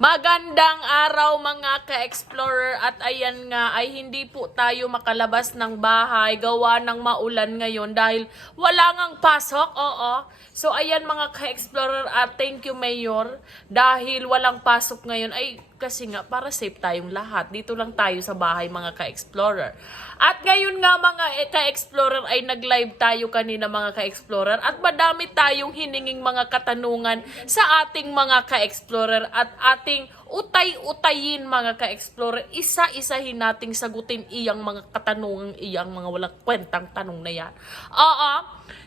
Magandang araw mga ka-explorer at ayan nga ay hindi po tayo makalabas ng bahay gawa ng maulan ngayon dahil wala ngang pasok. Oo. So ayan mga ka-explorer at thank you Mayor dahil walang pasok ngayon ay kasi nga para safe tayong lahat. Dito lang tayo sa bahay mga ka-explorer. At ngayon nga mga ka-explorer ay nag-live tayo kanina mga ka-explorer at madami tayong hininging mga katanungan sa ating mga ka-explorer at ating utay-utayin mga ka-explorer. Isa-isahin nating sagutin iyang mga katanungan, iyang mga walang kwentang tanong na yan.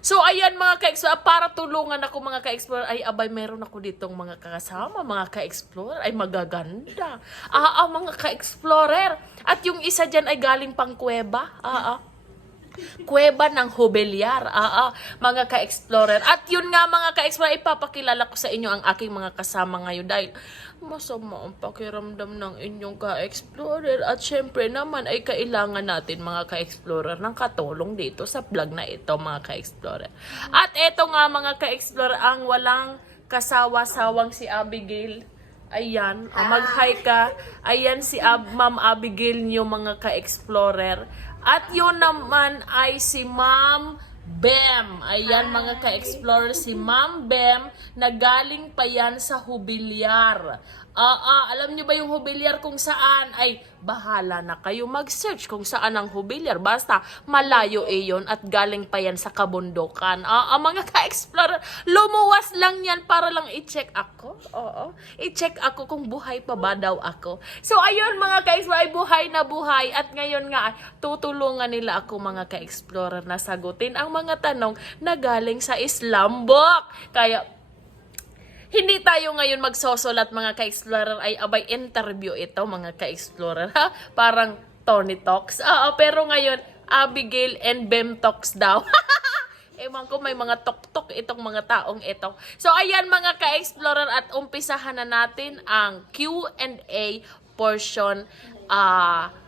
So ayan mga ka-explorer, para tulungan ako mga ka-explorer, ay abay meron ako ditong mga kasama, mga ka-explorer, ay magaganda. Mga ka-explorer. At yung isa dyan ay galing pang kuweba. Kuweba ng Hobelyar. Mga ka-explorer. At yun nga mga ka-explorer, ipapakilala ko sa inyo ang aking mga kasama ngayon dahil masama ang pakiramdam ng inyong ka-explorer. At syempre naman ay kailangan natin mga ka-explorer ng katulong dito sa vlog na ito mga ka-explorer. At eto nga mga ka-explorer, ang walang kasawa-sawang si Abigail. Ayan, mag-hi ka. Ayan si Ma'am Abigail nyo mga ka-explorer. At yun naman ay si Ma'am Bem. Ayan mga ka-explorer, si Ma'am Bem na galing pa yan sa Hobelyar. Alam nyo ba yung Hobelyar kung saan? Ay, bahala na kayo mag-search kung saan ang Hobelyar. Basta, malayo yun at galing pa yan sa kabundukan. Mga ka-explorer, lumuwas lang yan para lang i-check ako. I-check ako kung buhay pa ba daw ako. So, ayun mga ka-explorer, buhay na buhay. At ngayon nga, tutulungan nila ako mga ka-explorer na sagutin ang mga tanong na galing sa Islambok. Kaya, hindi tayo ngayon magsosolat mga ka-explorer ay abay interview ito mga ka-explorer. Parang Tony Talks. Pero ngayon, Abigail and Bem Talks daw. Ewan ko may mga tok-tok itong mga taong ito. So ayan mga ka-explorer at umpisahan na natin ang Q&A portion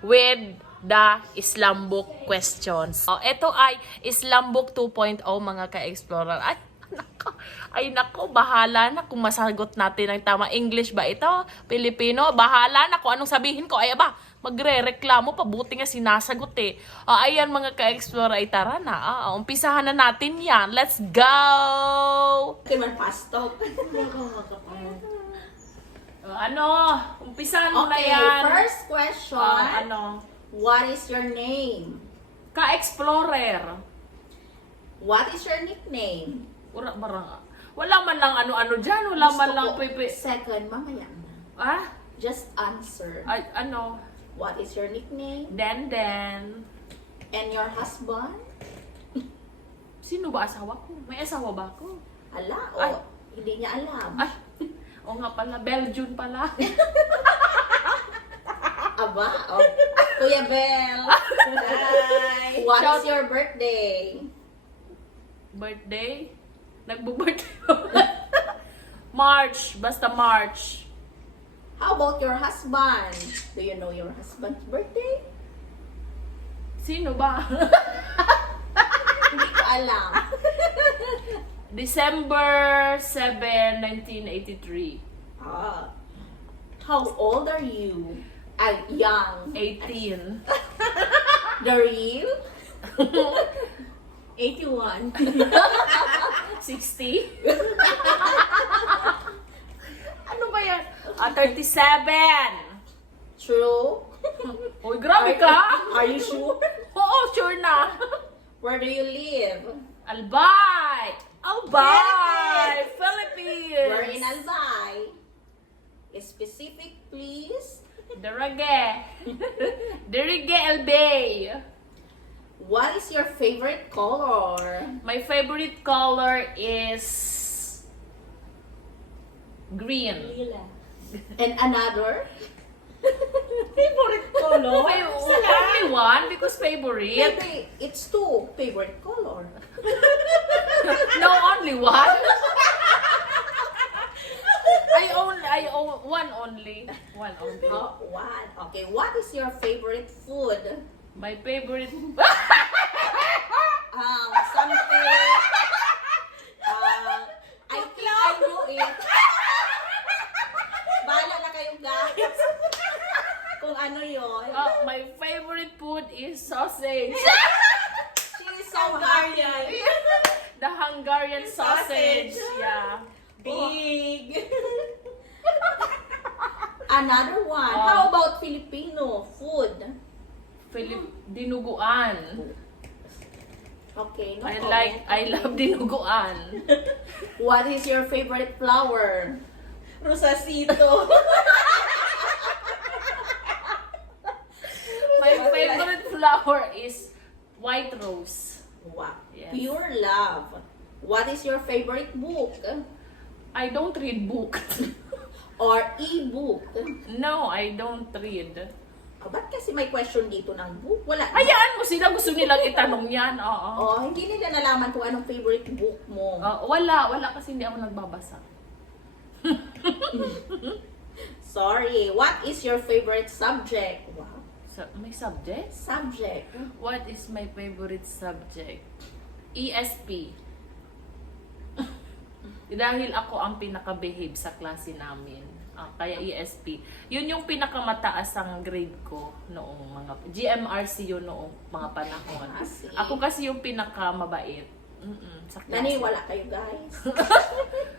with the Islambok questions. Ito ay Islambok 2.0 mga ka-explorer. Ay nako, bahala na kung masagot natin ang tama. English ba ito? Pilipino? Bahala na kung anong sabihin ko. Ay aba, magre-reklamo pa. Buti nga sinasagot eh. Ayan mga ka-explorer, ay tara na. Umpisahan na natin yan. Let's go! Timan pastok. Umpisahan mo na yan. First question. What is your name? Ka-explorer. What is your nickname? Wala man lang ano-ano dyan. Wala man lang pepe. Second, mamaya na. Just answer. What is your nickname? Den. And your husband? Sino ba asawa ko? May asawa ba ako? Hindi niya alam. O nga pala, Belgian pala. Kuya Bel. Hi. What is your birthday? Birthday? Nagbo-birthday. March. Basta March. How about your husband? Do you know your husband's birthday? Sino ba? Hindi ko alam. December 7, 1983. How old are you? Young. 18. The real? 81. 60? Ano ba yan? 37. True? Uy, grabe ka! Are you sure? Oo, sure na. Where do you live? Albay! Philippines! We're in Albay. Specific, please. Dirige Albay. What is your favorite color? My favorite color is green. And another? Favorite color? Only one because favorite. Maybe it's two favorite color. No, only one. I own one only. One only. One. Okay, what is your favorite food? My favorite. Something. I think I know it. Bahala na kayo ano yun? My favorite food is sausage. She is so happy. The Hungarian sausage. Sausage. Yeah. Big. Another one. Oh. How about Filipino food? Dinuguan. Okay, no I comment. love dinuguan. What is your favorite flower? Rosacito. My favorite flower is white rose. Wow. Yes. Pure love. What is your favorite book? I don't read book. Or e-book? No, I don't read. Ba't kasi may question dito ng book? Wala. Hayaan mo sila, gusto nilang itanong yan. Oo. Oh, hindi nila nalaman kung anong favorite book mo. Wala kasi hindi ako nagbabasa. Sorry. What is your favorite subject? Wow. May subject? Subject. What is my favorite subject? ESP. Dahil ako ang pinaka-behave sa klase namin. Kaya ESP. Yun yung pinakamataas ang grade ko noong mga GMRC yun noong mga panahon. See? Ako kasi yung pinakamabait. Sa klase. Naniwala kayo, guys.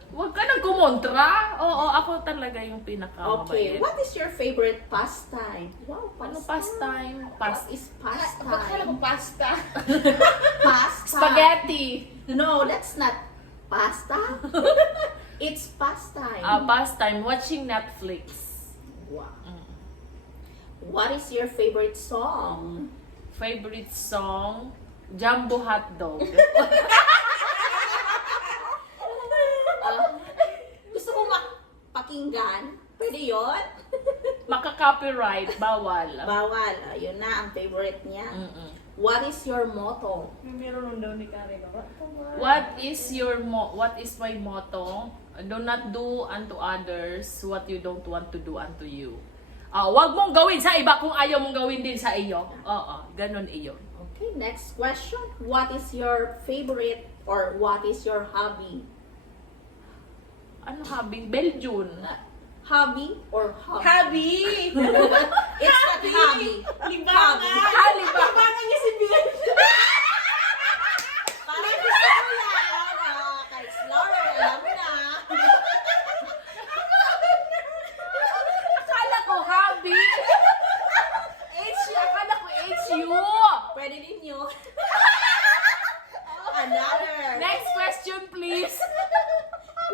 Huwag ka nang kumontra. Oo, ako talaga yung Okay. pinakamabait. What is your favorite pastime? Wow, Ano pastime? What is Akala ko pastime? pasta. Pastime. Spaghetti. No, that's not pasta. It's pastime. Pastime. Watching Netflix. Wow. What is your favorite song? Favorite song? Jumbo Hot Dog. Gusto mo pakinggan? Pwede yun? Maka-copyright. Bawal. Bawal. Ayun na, ang favorite niya. Mm-mm. What is your motto? Meron daw ni Karen. What is my motto? Do not do unto others what you don't want to do unto you. Wag mong gawin sa iba kung ayaw mong gawin din sa iyo. Oo, ganun iyon. Okay, next question. What is your favorite or what is your hobby? Ano hobby? Belgian. Hobby or hobby? Habi! It's not hobby. Libangan! Hobby. Libangan niya si Bill. Parang gusto ko yan. Ka-explorer, alam mo na. Akala ko hobby. Akala ko HU. Pwede din yun. Another. Next question, please.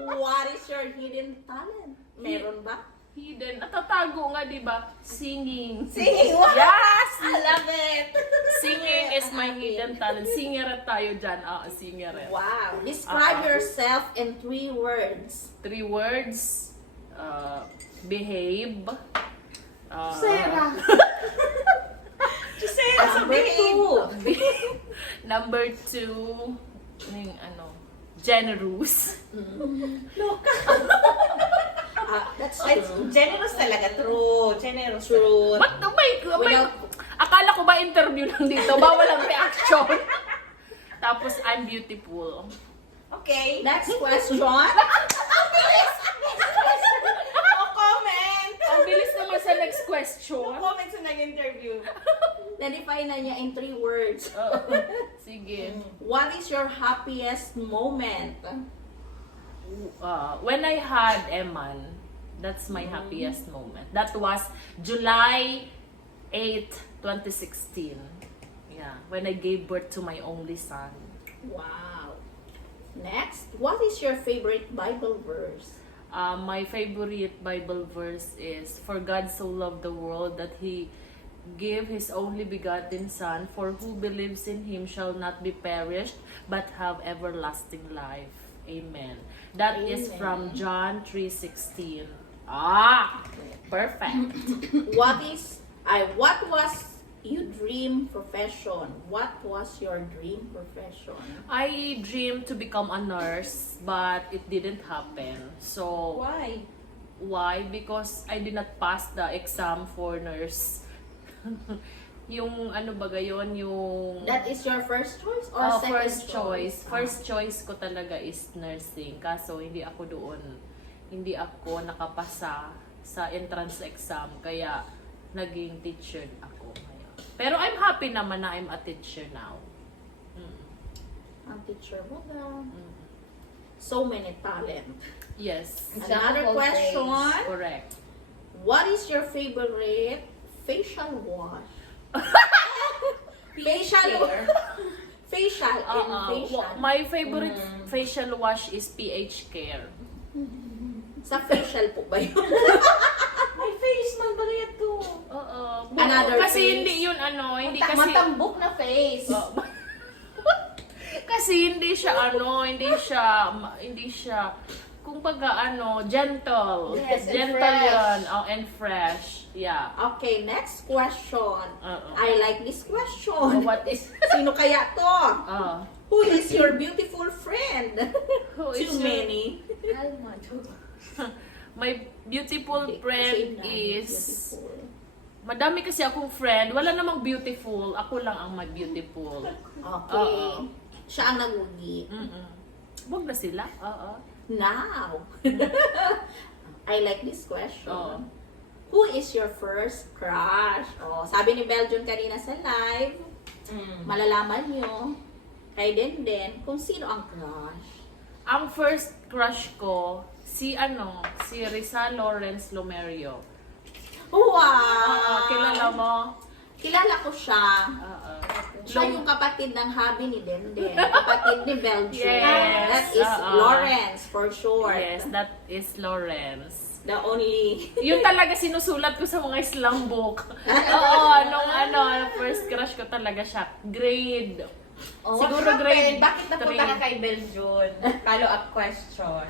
What is your hidden talent? Meron ba? Hidden. Natatago nga, di ba? Singing. Singing! Wow! Yes! I love it! Singing is my hidden talent. Singeret tayo dyan. Singeret. Wow. Describe yourself in 3 words. 3 words. Behave. Sarah. Gisela sa Number babe. 2. Number 2, generous. Loka. That's Ay, true. generous talaga. True. Generous. True. Ba't may Without- akala ko ba interview lang dito? Bawal ang reaction. Tapos, I'm beautiful. Okay. Next question. No comment. Ang bilis naman sa next No question. comment sa nag-interview. Na-define na niya in 3 words. Sige. What is your happiest moment? When I had Eman, that's my happiest moment. That was July 8, 2016. Yeah, when I gave birth to my only son. Wow. Next, what is your favorite Bible verse? My favorite Bible verse is, "For God so loved the world that He gave His only begotten Son, for who believes in Him shall not be perished, but have everlasting life." Amen. That is Amen. from John 3:16. Perfect. What was your dream profession? What was your dream profession? I dreamed to become a nurse, but it didn't happen. So, Why? why? Because I did not pass the exam for nurse. Yung ano ba gayon, yung That is your first choice or second first choice. choice? First choice ko talaga is nursing. Kaso hindi ako doon. Hindi ako nakapasa sa entrance exam. Kaya naging teacher ako ngayon. Pero I'm happy naman na I'm a teacher now. Ang teacher mo daw. So many talent. Yes. Another Jack of all question. Correct. What is your favorite facial wash? facial facial in facial. My favorite facial wash is PH Care. Sa facial po ba yun? My face man ba ito? Oo. Another Kasi face. hindi yun hindi kasi Matambok na face. kasi hindi siya kumbaga gentle. Yes, and gentle fresh. yun. Oh, and fresh. Yeah. Okay, next question. Uh-oh. I like this question. What is Sino kaya to? uh, Who is your beautiful friend? Who is Too your- many. my beautiful Okay, friend same na, is beautiful. madami kasi akong friend. Wala namang beautiful. Ako lang ang beautiful. Okay. Oo. Siya ang nagugi. Wag na sila. Oo. Now. I like this question. Oo. Who is your first crush? Oh, sabi ni Belgium kanina sa live, malalaman nyo kay Denden kung sino ang crush. Ang first crush ko, si Risa Lawrence Lomerio. Wow! Kilala mo? Kilala ko siya. Oo. Siya yung kapatid ng hubby ni Denden. Kapatid ni Belgium. Yes. That is Oo. Lawrence for short. Yes, that is Lawrence. The only... Yun talaga sinusulat ko sa mga Islam book. Oo, first crush ko talaga siya. Grade. Oh, Siguro what grade happened? Bakit napunta ka 3. kay Belgium? Follow-up question.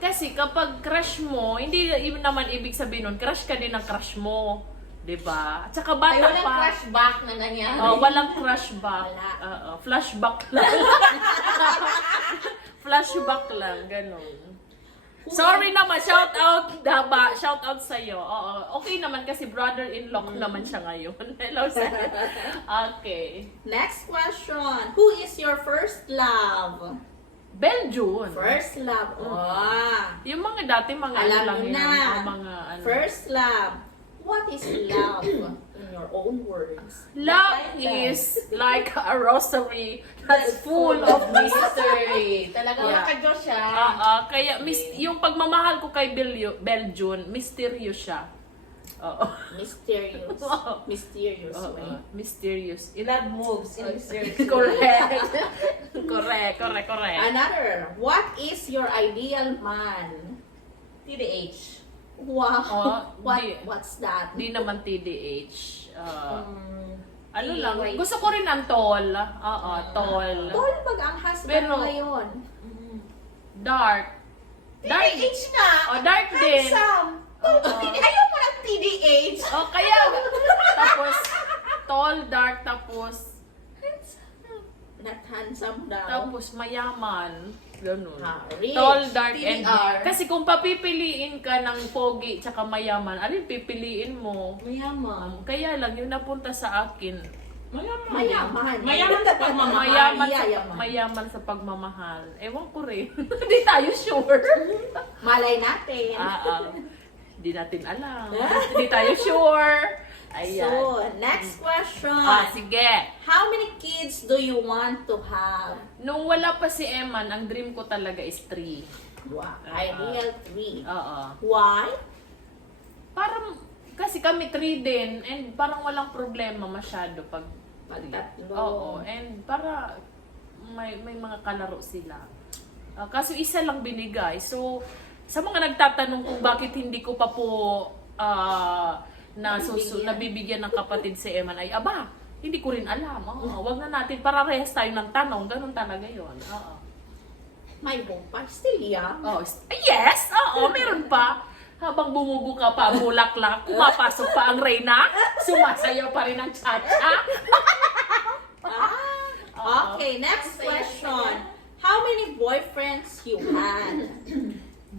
Kasi kapag crush mo, hindi naman ibig sabihin nun, crush ka din ng crush mo. 'Di ba? At saka bata Ay, walang pa. flashback na nangyari. Oh, walang flashback. Wala. Oo, flashback lang. Flashback lang, ganun. Sorry naman, shout out sa iyo. Oo, okay naman kasi brother-in-law ko naman siya ngayon. Hello sir. Okay. Next question. Who is your first love? Belgium. First love. Oh. Yung mga dati mga Alam lang mo yun, na. mga First love. What is love in your own words? Love is like a rosary that's full of mystery. Talaga Yeah. makadyo siya. Kaya yung pagmamahal ko kay Belgium, mysterious siya. Oo. Mysterious. Oo. Mysterious way. Mysterious. Love moves in mysterious way. Correct. correct. Another. What is your ideal man? TDH. Wow. di- What's that? Di naman TDH. Ano Di, lang, wait. gusto ko rin ng tall. Tall. Tol pag ang husband Pero- mo ngayon. Dark. TDH nga. Dark din. Handsome. Ayaw mo ng TDH. Kaya, tapos, tall, dark, tapos, Not handsome daw. tapos mayaman. Ganun. Rich. Tall, dark, and... TDR. Kasi kung papipiliin ka ng pogi tsaka mayaman, alin pipiliin mo? Mayaman. Kaya lang, yung napunta sa akin, Mayaman. Mayaman sa pagmamahal. mayaman sa pagmamahal. Ewan ko rin. Hindi tayo sure. Malay natin. Hindi natin alam. Hindi tayo sure. Ayan. So, next question. Sige. How many kids do you want to have? Nung wala pa si Eman, ang dream ko talaga is 3. Wow. Ideal 3. Oo. Why? Parang, kasi kami 3 din, and parang walang problema masyado pag Pagtatlo. Oo, and para may mga kalaro sila. Kaso isa lang binigay. So, sa mga nagtatanong kung bakit hindi ko pa po nabibigyan ng kapatid si Eman ay, hindi ko rin alam. Wag na natin, para rehas tayo ng tanong. Ganun talaga yun. Oo. My hope pa. Still young. Yes! Oo, meron pa. Habang bumubuka pa ang bulaklak, pumapasok pa ang Reyna, sumasayaw pa rin ang cha-cha. Okay, next question. How many boyfriends you had?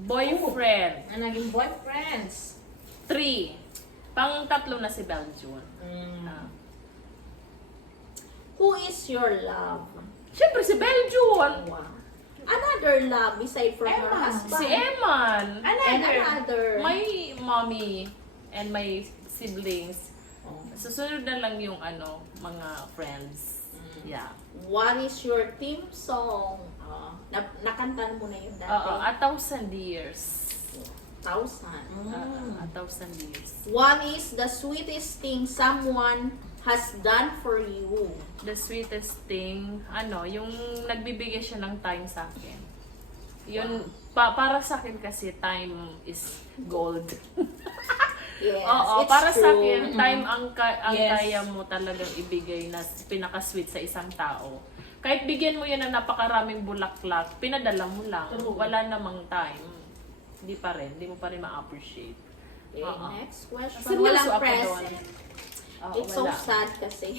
Boyfriend. Ang naging boyfriends. 3. Pang-tatlo na si Belgium. Who is your love? Siyempre si Belgium. Wow. Another love beside from your Emma. husband. Si Eman. And another. My mommy and my siblings. Oh. Susunod na lang yung mga friends. Yeah. What is your theme song? Nakantan mo na yun dati. 1,000 years. 1,000. 1,000 years. What is the sweetest thing someone has done for you? The sweetest thing, yung nagbibigay siya ng time sa akin. Yun, para sa akin kasi time is gold. Yes, Oo, it's para true. sa akin, time ang Yes. kaya mo talagang ibigay na pinaka-sweet sa isang tao. Kahit bigyan mo yan ng napakaraming bulaklak, pinadala mo lang. True. Wala namang time. Hindi pa rin, hindi mo pa rin ma-appreciate. Okay, Oo. next question. Seryoso Walang ako present. doon. Oo, It's so wala. sad kasi.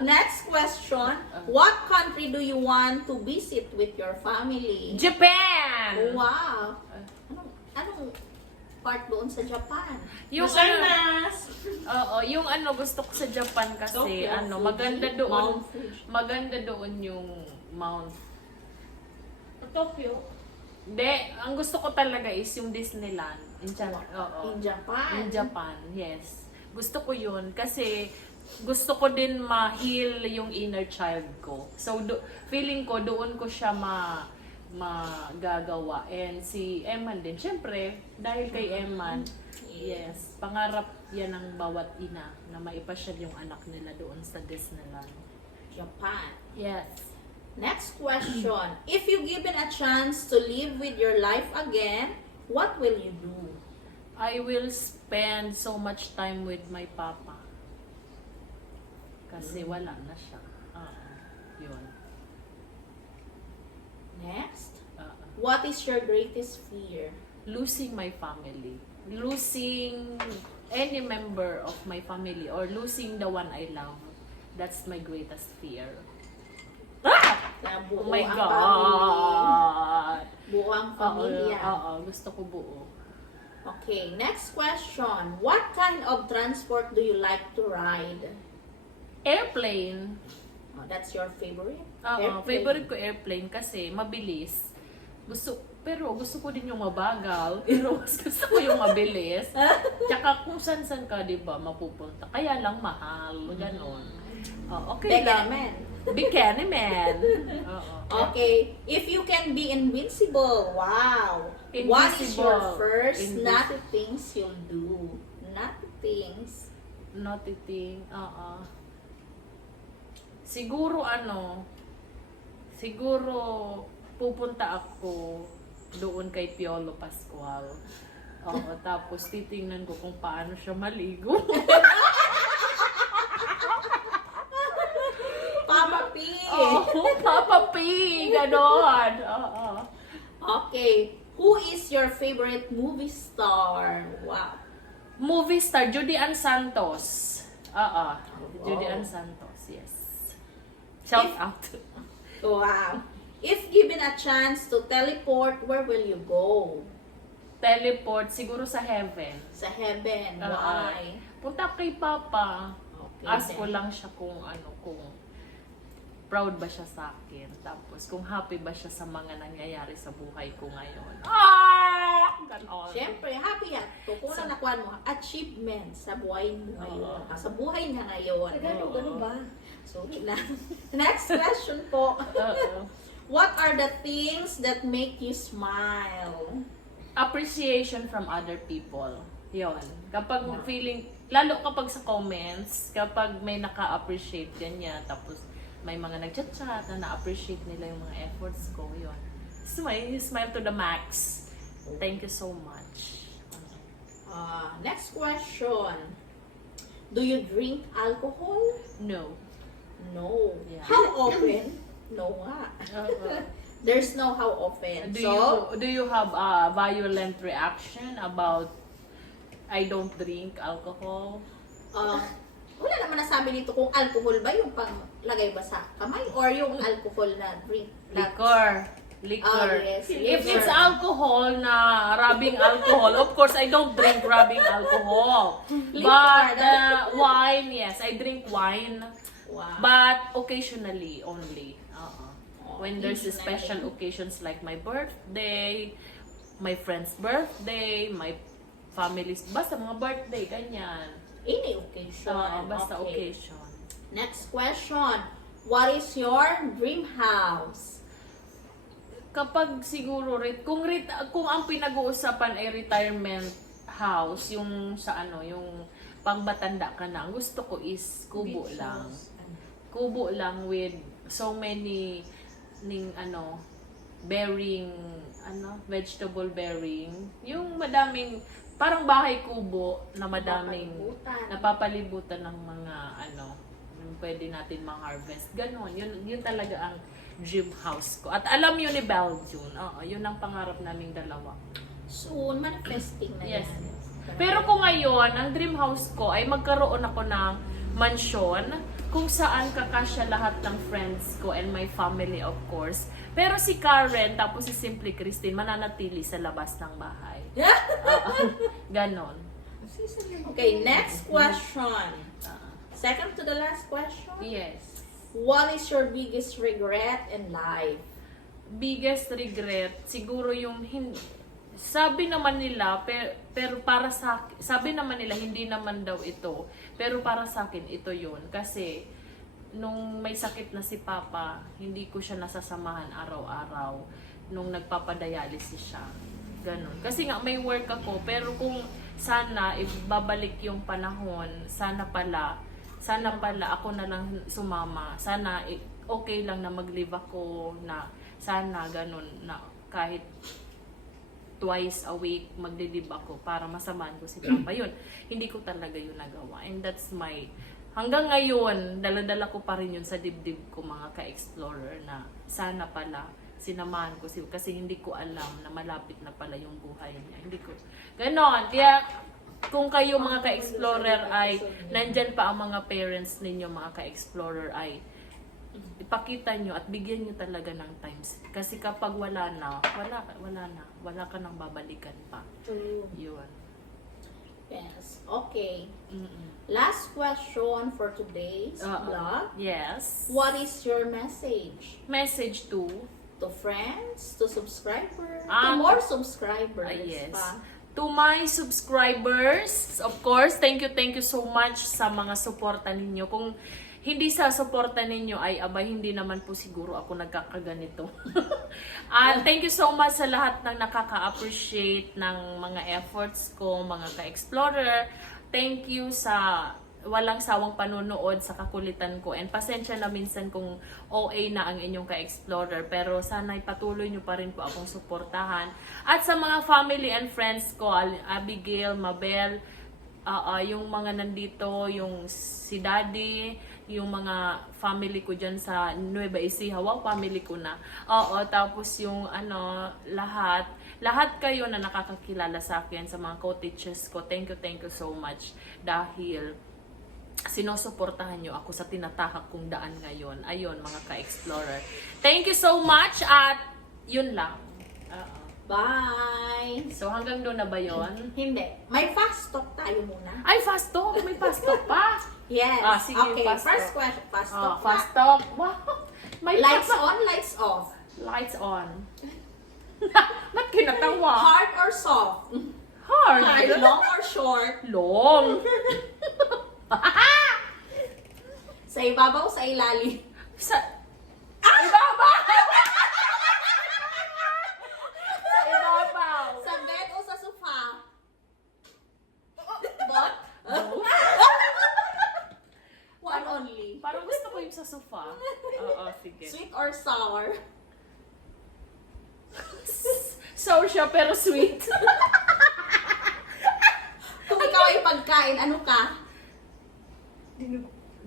Next question. What country do you want to visit with your family? Japan! Wow. Anong part doon sa Japan? Yung Masarnas! yung gusto ko sa Japan kasi, Tokyo, maganda Fuji, doon. Mount Fuji. Maganda doon yung Mount. Tokyo. Hindi, ang gusto ko talaga is yung Disneyland. In Japan. Oo. In Japan. In Japan, yes. Gusto ko yun kasi gusto ko din ma-heal yung inner child ko. So, feeling ko doon ko siya magagawa. And si Eman din, syempre, dahil kay Eman, yes, pangarap yan ng bawat ina na maipasyal yung anak nila doon sa Disneyland. Japan. Yes. Next question. If you given a chance to live with your life again, what will you do? I will spend so much time with my papa. Kasi wala na siya. Yun. Next. Ah. What is your greatest fear? Losing my family. Losing any member of my family or losing the one I love. That's my greatest fear. Na buo Oh my ang God! family. Buo ang pamilya. Oo, gusto ko buo. Okay, next question. What kind of transport do you like to ride? Airplane. Oh, that's your favorite? Oo, Airplane. favorite ko airplane kasi mabilis. Pero gusto ko din yung mabagal. Pero mas gusto ko yung mabilis. Tsaka kung san-san ka, di ba, mapupunta. Kaya lang mahal. Ganon. Okay lang. Bekenemen. Bikini-man. Oo. Okay, if you can be invincible, wow. What is your Invisible. first naughty things you'll do? Naughty things. Naughty thing. Siguro pupunta ako doon kay Piolo Pascual. Oo, tapos titingnan ko kung paano siya maligo. Papa P. Oh, Papa P! Ganon. Oo. Okay, who is your favorite movie star? Wow. Movie star, Judy Ann Santos. Judy Ann Santos, yes. Shout out. Wow. If given a chance to teleport, where will you go? Teleport, siguro sa heaven. Sa heaven. Oo. Why? Punta kay Papa. Okay, Ask then. ko lang siya kung proud ba siya sa akin. Tapos kung happy ba siya sa mga nangyayari sa buhay ko ngayon. Ganon. Siyempre, happy yan. Kung ano nakuha mo, achievement sa buhay mo ngayon. Sa buhay niya ngayon. Ganun ba? Sorry lang. Next question po. Oo. What are the things that make you smile? Appreciation from other people. Yon. Kapag feeling, lalo kapag sa comments, kapag may naka-appreciate ganyan, tapos may mga nag-chat-chat na na-appreciate nila yung mga efforts ko, yon. Smile to the max. Thank you so much. Next question. Do you drink alcohol? No. No. Yeah. How often? No nga. There's no how often. Do you have a violent reaction about I don't drink alcohol? Wala naman nasabi dito kung alcohol ba yung panglagay ba sa kamay or yung alcohol na drink. Liquor. Yes. If liquor. it's alcohol na rubbing alcohol, of course I don't drink rubbing alcohol. But wine, yes, I drink wine. Wow. But occasionally only. When there's Occasionally. special occasions like my birthday, my friend's birthday, my families. Basta mga birthday, ganyan. Any occasion. Basta Okay. occasion. Next question. What is your dream house? Kapag siguro, kung ang pinag-uusapan ay retirement house, yung sa ano, yung pangbatanda ka na, ang gusto ko is kubo Beach lang. house. Kubo lang with so many bearing vegetable bearing, yung madaming parang bahay kubo na madaming napapalibutan ng mga yung pwede natin ma-harvest. Ganon, yun talaga ang dream house ko. At alam yun ni Belgium. Oo, yun ang pangarap naming dalawa. Soon, manifesting na Yes. yan. Pero kung ngayon, ang dream house ko ay magkaroon ako ng mansyon kung saan kakasya lahat ng friends ko and my family, of course. Pero si Karen, tapos si Simply Christine, mananatili sa labas ng bahay. Ganon. Okay, next question. Second to the last question. Yes. What is your biggest regret in life? Biggest regret, siguro yung sabi naman nila, pero para sa sabi naman nila hindi naman daw ito, pero para sa akin ito yun. Kasi nung may sakit na si Papa, hindi ko siya nasasamahan araw-araw nung nagpapadialysis siya. Ganon. Kasi nga may work ako, pero kung sana ibabalik yung panahon, sana pala ako na lang sumama. Sana okay lang na mag-leave ako, na sana ganun, na kahit twice a week magdi-leave ako para masamahan ko si Papa. Yun, hindi ko talaga yun nagawa. And that's hanggang ngayon, dala-dala ko pa rin yun sa dibdib ko, mga ka-explorer, na sana pala sinamahan ko kasi hindi ko alam na malapit na pala yung buhay niya. Hindi ko. Ganon. Kaya kung kayo mga ka-explorer ay nandyan pa ang mga parents ninyo, mga ka-explorer, ay ipakita nyo at bigyan nyo talaga ng times. Kasi kapag wala na. Wala ka nang babalikan pa. Yun. Yes. Okay. Mm-mm. Last question for today's vlog. Yes. What is your message? Message to Friends, to subscribers, Ah, to more subscribers yes. pa. To my subscribers, of course, thank you so much sa mga suporta ninyo. Kung hindi sa suporta ninyo ay hindi naman po siguro ako nagkakaganito. At thank you so much sa lahat ng nakaka-appreciate ng mga efforts ko, mga ka-explorer. Thank you sa walang sawang panunood sa kakulitan ko. And pasensya na minsan kung OA na ang inyong ka-explorer. Pero sana'y patuloy nyo pa rin po akong suportahan. At sa mga family and friends ko, Abigail, Mabel, yung mga nandito, yung si Daddy, yung mga family ko dyan sa Nueva Ecija, family ko na. Tapos yung lahat kayo na nakakakilala sa akin, sa mga co-teachers ko, thank you so much. Dahil sinusuportahan nyo ako sa tinatahak kong daan ngayon. Ayun, mga ka-explorer. Thank you so much at yun lang. Bye! So hanggang doon na ba yun? Hindi. May fast talk tayo muna. Ay, fast talk! May fast talk pa! Yes. Sige, okay, fast first talk. question. Fast talk. Fast talk. Wow! May Lights fast- on, lights off. Lights on. Ba't kinatawa? Hard or soft? Hard. Long or short? Long. Sa ibabaw, sa ilalim. Sa ibabaw! Sa ibabaw. Sa bed o sa sofa? What? One only. Parang gusto ko yung sa sofa. Oo, sige. Sweet or sour? Sour siya pero sweet. Kung ikaw ay pagkain, ano ka?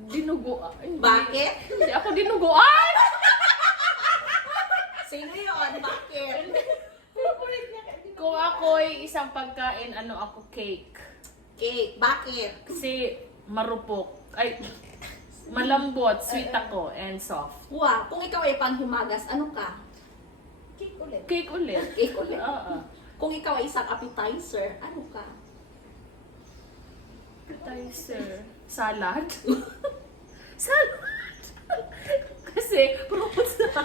Dinuguan. Bakit? Hindi ako dinuguan! Sino yun? Bakit? Kung ako'y isang pagkain, ako, cake. Cake. Bakit? Kasi marupok. Ay, malambot, sweet ako, and soft. Wow. Kung ikaw ay panghimagas, ano ka? Cake ulit. Cake ulit. Cake ulit. Oo. Kung ikaw ay isang appetizer, ano ka? Appetizer. Salad. Salad. Kasi, fruits na.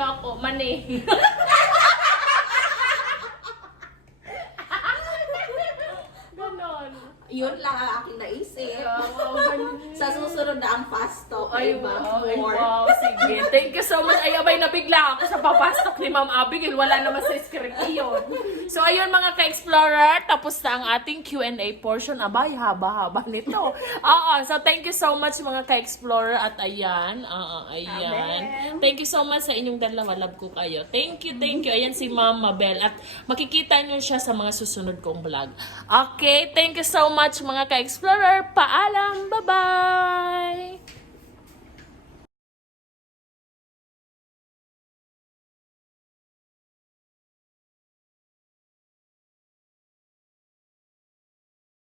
Ako, mani. Yun lang ang aking naisip. Wow, ganun. Sa susunod na ang fast talk. Ay, diba? wow, ay, More. wow, sige. Thank you so much. Ay, abay, nabigla ako sa papasok ni Ma'am Abigail. Wala naman sa script iyon. So, ayun mga ka-explorer, tapos na ang ating Q&A portion. Abay, haba-haba nito. Oo, so thank you so much mga ka-explorer. At ayan, ayan. Thank you so much sa inyong dalawa. Love ko kayo. Thank you, thank you. Ayan si Ma'am Mabel. At makikita nyo siya sa mga susunod kong vlog. Okay, thank you so much mga ka-explorer. Paalam!